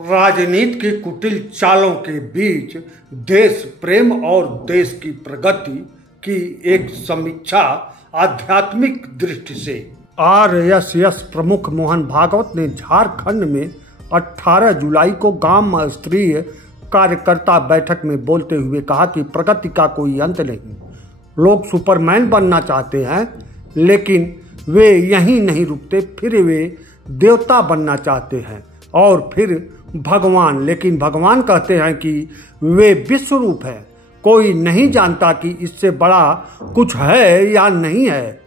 राजनीति की कुटिल चालों के बीच देश प्रेम और देश की प्रगति की एक समीक्षा आध्यात्मिक दृष्टि से आरएसएस प्रमुख मोहन भागवत ने झारखंड में 18 जुलाई को गांव स्तरीय कार्यकर्ता बैठक में बोलते हुए कहा कि प्रगति का कोई अंत नहीं। लोग सुपरमैन बनना चाहते हैं, लेकिन वे यहीं नहीं रुकते, फिर वे देवता बनना चाहते हैं और फिर भगवान। लेकिन भगवान कहते हैं कि वे विश्व रूप है। कोई नहीं जानता कि इससे बड़ा कुछ है या नहीं है।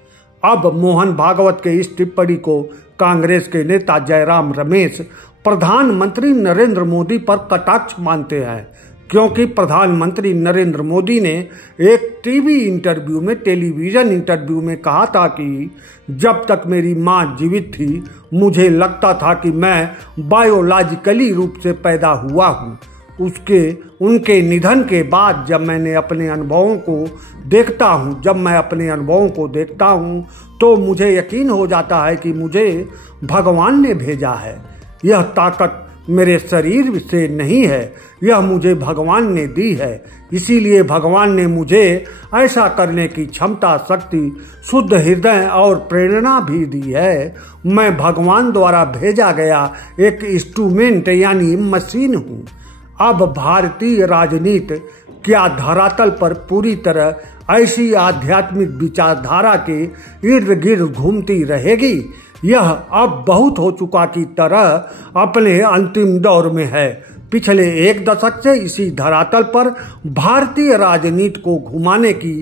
अब मोहन भागवत के इस टिप्पणी को कांग्रेस के नेता जयराम रमेश प्रधानमंत्री नरेंद्र मोदी पर कटाक्ष मानते हैं, क्योंकि प्रधानमंत्री नरेंद्र मोदी ने एक टेलीविजन इंटरव्यू में कहा था कि जब तक मेरी मां जीवित थी मुझे लगता था कि मैं बायोलॉजिकली रूप से पैदा हुआ हूं। उनके निधन के बाद जब मैं अपने अनुभवों को देखता हूं तो मुझे यकीन हो जाता है कि मुझे भगवान ने भेजा है। यह ताकत मेरे शरीर से नहीं है, यह मुझे भगवान ने दी है। इसीलिए भगवान ने मुझे ऐसा करने की क्षमता, शक्ति, शुद्ध हृदय और प्रेरणा भी दी है। मैं भगवान द्वारा भेजा गया एक इंस्ट्रूमेंट यानी मशीन हूँ। अब भारतीय राजनीति क्या धरातल पर पूरी तरह ऐसी आध्यात्मिक विचारधारा के इर्द गिर्द घूमती रहेगी? यह अब बहुत हो चुका की तरह अपने अंतिम दौर में है। पिछले एक दशक से इसी धरातल पर भारतीय राजनीति को घुमाने की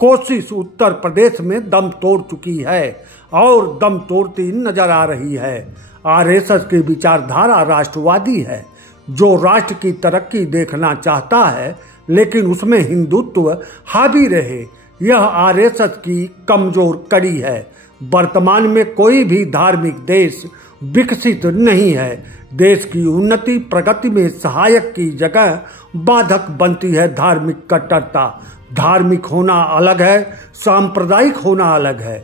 कोशिश उत्तर प्रदेश में दम तोड़ चुकी है और दम तोड़ती नजर आ रही है। आरएसएस की विचारधारा राष्ट्रवादी है, जो राष्ट्र की तरक्की देखना चाहता है, लेकिन उसमें हिंदुत्व हावी रहे। यह आरएसएस की कमजोर कड़ी है। वर्तमान में कोई भी धार्मिक देश विकसित नहीं है। देश की उन्नति प्रगति में सहायक की जगह बाधक बनती है धार्मिक कट्टरता। धार्मिक होना अलग है, सांप्रदायिक होना अलग है।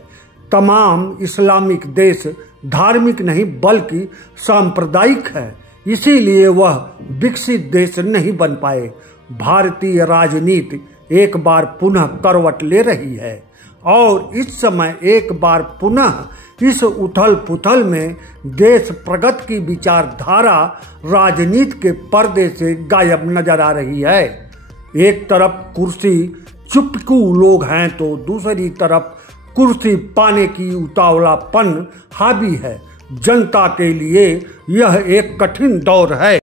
तमाम इस्लामिक देश धार्मिक नहीं बल्कि सांप्रदायिक है, इसीलिए वह विकसित देश नहीं बन पाए। भारतीय राजनीति एक बार पुनः करवट ले रही है और इस समय एक बार पुनः इस उथल पुथल में देश प्रगति की विचारधारा राजनीति के पर्दे से गायब नजर आ रही है। एक तरफ कुर्सी चुपकू लोग हैं तो दूसरी तरफ कुर्सी पाने की उतावलापन हावी है। जनता के लिए यह एक कठिन दौर है।